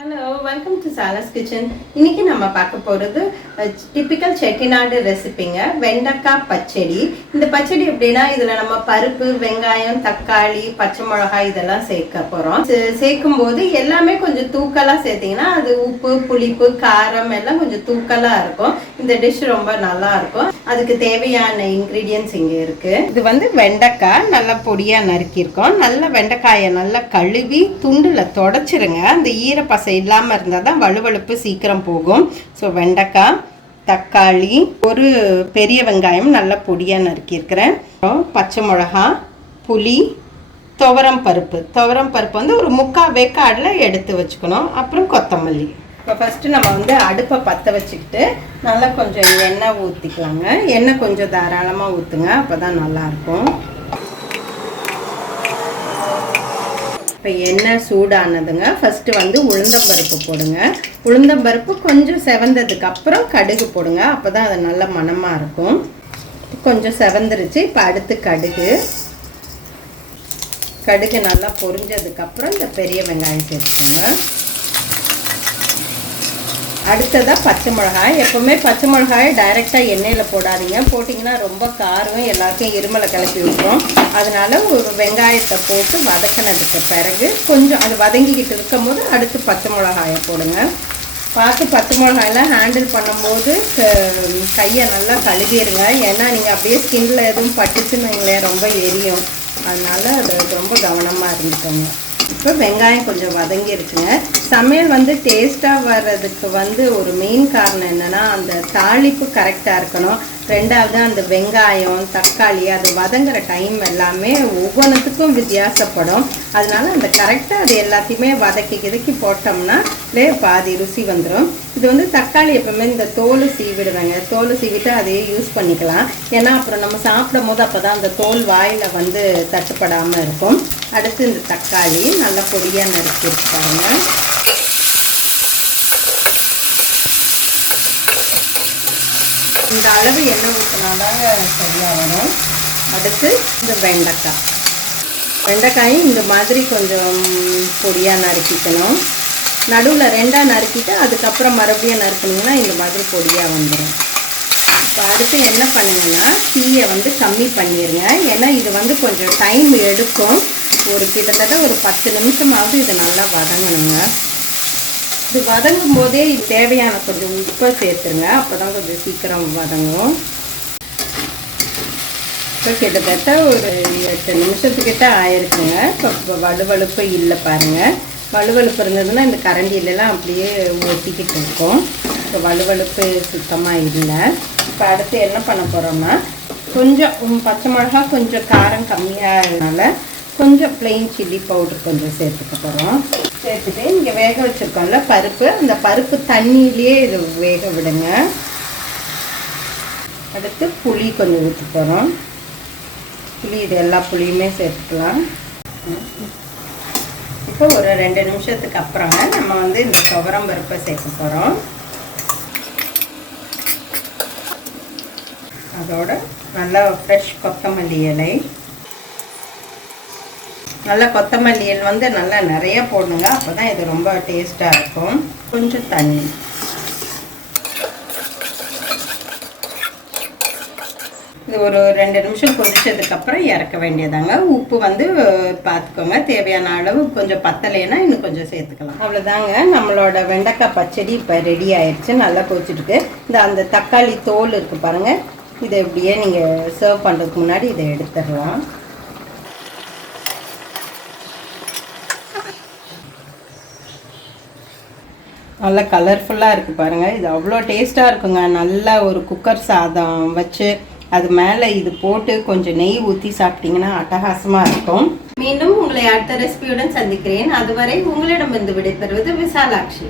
Hello, welcome to சாலாஸ் kitchen. இன்னைக்கு நம்ம பார்க்க போகிறது டிப்பிக்கல் செட்டிநாடு ரெசிபிங்க, வெண்டைக்காய் பச்சடி. இந்த பச்சடி எப்படின்னா, இதில் நம்ம பருப்பு, வெங்காயம், தக்காளி, பச்சை மிளகாய் இதெல்லாம் சேர்க்க போகிறோம். சேர்க்கும் போது எல்லாமே கொஞ்சம் தூக்கலாக சேர்த்திங்கன்னா அது உப்பு, புளிப்பு, காரம் எல்லாம் கொஞ்சம் தூக்கலாக இருக்கும். இந்த டிஷ் ரொம்ப நல்லா இருக்கும். அதுக்கு தேவையான இன்க்ரீடியன்ஸ் இங்கே இருக்குது. இது வந்து வெண்டைக்காய் நல்லா பொடியாக நறுக்கியிருக்கோம். நல்ல வெண்டைக்காயை நல்லா கழுவி துண்டில் தொடச்சிருங்க. அந்த ஈரப்பசை இல்லாமல் இருந்தால் தான் வழுவழுப்பு சீக்கிரம் போகும். ஸோ வெண்டைக்காய், தக்காளி, ஒரு பெரிய வெங்காயம் நல்லா பொடியாக நறுக்கியிருக்கிறேன். பச்சை மிளகா, புளி, துவரம் பருப்பு வந்து ஒரு 3/4 வேக்காடில் எடுத்து வச்சுக்கணும். அப்புறம் கொத்தமல்லி. இப்போ ஃபஸ்ட்டு நம்ம வந்து அடுப்பை பற்ற வச்சுக்கிட்டு நல்லா கொஞ்சம் எண்ணெய் ஊற்றிக்கலாங்க. எண்ணெய் கொஞ்சம் தாராளமாக ஊற்றுங்க, அப்போ தான் நல்லாயிருக்கும். இப்போ எண்ணெய் சூடானதுங்க. ஃபஸ்ட்டு வந்து உளுந்தம்பருப்பு போடுங்க. உளுந்தம்பருப்பு கொஞ்சம் செவந்ததுக்கு அப்புறம் கடுகு போடுங்க, அப்போ தான் அது நல்ல மணமாக இருக்கும். கொஞ்சம் செவந்துருச்சு. இப்போ அடுத்து கடுகு நல்லா பொரிஞ்சதுக்கப்புறம் இந்த பெரிய வெங்காயம் சேர்த்துக்கோங்க. அடுத்ததாக பச்சை மிளகாய். எப்போவுமே பச்சை மிளகாயை டைரெக்டாக எண்ணெயில் போடாதீங்க. போட்டிங்கன்னா ரொம்ப காரம், எல்லாருக்கும் இருமலை கிளப்பி விட்டுரும். அதனால் ஒரு வெங்காயத்தை போட்டு வதக்கினதுக்கு பிறகு கொஞ்சம் அது வதங்கிக்கிட்டு இருக்கும் போது அடுத்து பச்சை மிளகாயை போடுங்க. பார்த்து பச்சை மிளகாயெல்லாம் ஹேண்டில் பண்ணும்போது கையை நல்லா கழுவிடுங்க. ஏன்னா நீங்கள் அப்படியே ஸ்கின்ல எதுவும் பட்டுச்சுன்னு வைங்களேன், ரொம்ப எரியும். அதனால் அது ரொம்ப கவனமாக இருந்துக்கோங்க. இப்போ வெங்காயம் கொஞ்சம் வதங்கிருச்சுங்க. சமையல் வந்து டேஸ்ட்டாக வர்றதுக்கு வந்து ஒரு மெயின் காரணம் என்னென்னா, அந்த தாளிப்பு கரெக்டாக இருக்கணும். ரெண்டாவது அந்த வெங்காயம், தக்காளி அது வதங்குற டைம் எல்லாமே ஒவ்வொன்றுத்துக்கும் வித்தியாசப்படும். அதனால அந்த கரெக்டாக அது எல்லாத்தையுமே வதக்கி போட்டோம்னா பாதி ருசி வந்துடும். இது வந்து தக்காளி எப்பவுமே இந்த தோல் சீவிடுவாங்க. தோல் சீவிட்டு அதையே யூஸ் பண்ணிக்கலாம். ஏன்னா அப்புறம் நம்ம சாப்பிடும் போது அப்போ தான் அந்த தோல் வாயில் வந்து தட்டுப்படாமல் இருக்கும். அடுத்து இந்த தக்காளி நல்லா பொடியாக நறுக்கி வச்சுப்பாருங்க. இந்த அளவு எண்ணெய் ஊற்றினாதாங்க சரியாக வரும். அடுத்து இந்த வெண்டைக்காயும் இந்த மாதிரி கொஞ்சம் பொடியாக நறுக்கிக்கணும். நடுவில் 2ஆக நறுக்கிட்டு அதுக்கப்புறம் மறுபடியும் நறுக்கினீங்கன்னா இந்த மாதிரி பொடியாக வந்துடும். இப்போ அடுத்து என்ன பண்ணுங்கன்னா, தீயை வந்து கம்மி பண்ணிடுங்க. ஏன்னா இது வந்து கொஞ்சம் டைம் எடுக்கும். கிட்டத்தட்ட ஒரு 10 நிமிஷமாவது இது நல்லா வதங்கணுங்க. இது வதங்கும் போதே தேவையான கொஞ்சம் உப்பை சேர்த்துருங்க, அப்போ தான் கொஞ்சம் சீக்கிரம் வதங்கும். இப்போ கிட்டத்தட்ட ஒரு 8 நிமிஷத்துக்கிட்ட ஆயிருக்குங்க. இப்போ வலுவழுப்பு இல்லை பாருங்கள். வலுவழுப்பு இருந்ததுன்னா இந்த கரண்டியிலலாம் அப்படியே ஒட்டிக்கிட்டு இருக்கும். இப்போ வலுவழுப்பு சுத்தமாக இல்லை. இப்போ அடுத்து என்ன பண்ண போகிறோம்னா, கொஞ்சம் பச்சை மிளகா கொஞ்சம் காரம் கம்மியாகிறதுனால கொஞ்சம் பிளெயின் சில்லி பவுடர் கொஞ்சம் சேர்த்துக்க போகிறோம். சேர்த்துட்டு இங்கே வேக வச்சுருக்கோம்ல பருப்பு, அந்த பருப்பு தண்ணியிலே இது வேக விடுங்க. அடுத்து புளி கொஞ்சம் ஊற்றி போகிறோம். புளி இது எல்லா புளியுமே சேர்த்துக்கலாம். இப்போ ஒரு 2 நிமிஷத்துக்கு அப்புறங்க நம்ம வந்து இந்த துவரம் பருப்பை சேர்க்க போகிறோம். அதோட நல்லா ஃப்ரெஷ் கொத்தமல்லி இலை. நல்லா கொத்தமல்லி இலை வந்து நல்லா நிறைய போடணுங்க, அப்போ தான் இது ரொம்ப டேஸ்ட்டாக இருக்கும். கொஞ்சம் தண்ணி. இது ஒரு 2 நிமிஷம் கொதிச்சதுக்கப்புறம் இறக்க வேண்டியதாங்க. உப்பு வந்து பார்த்துக்கோங்க, தேவையான அளவு. கொஞ்சம் பத்தலைன்னா இன்னும் கொஞ்சம் சேர்த்துக்கலாம். அவ்வளோதாங்க, நம்மளோட வெண்டைக்காய் பச்சடி இப்போ ரெடி ஆயிடுச்சு. நல்லா கொதிச்சுட்டு அந்த தக்காளி தோல் இருக்குது பாருங்கள், இதை இப்படியே நீங்கள் சர்வ் பண்ணுறதுக்கு முன்னாடி இதை எடுத்துடலாம். நல்லா கலர்ஃபுல்லாக இருக்குது பாருங்கள். இது அவ்வளோ டேஸ்ட்டாக இருக்குங்க. நல்லா ஒரு குக்கர் சாதம் வச்சு அது மேலே இது போட்டு கொஞ்சம் நெய் ஊற்றி சாப்பிட்டிங்கன்னா அட்டகாசமாக இருக்கும். மீண்டும் உங்களை அடுத்த ரெசிபியுடன் சந்திக்கிறேன். அதுவரை உங்களிடமிருந்து விடைபெறுவது விசாலாட்சி.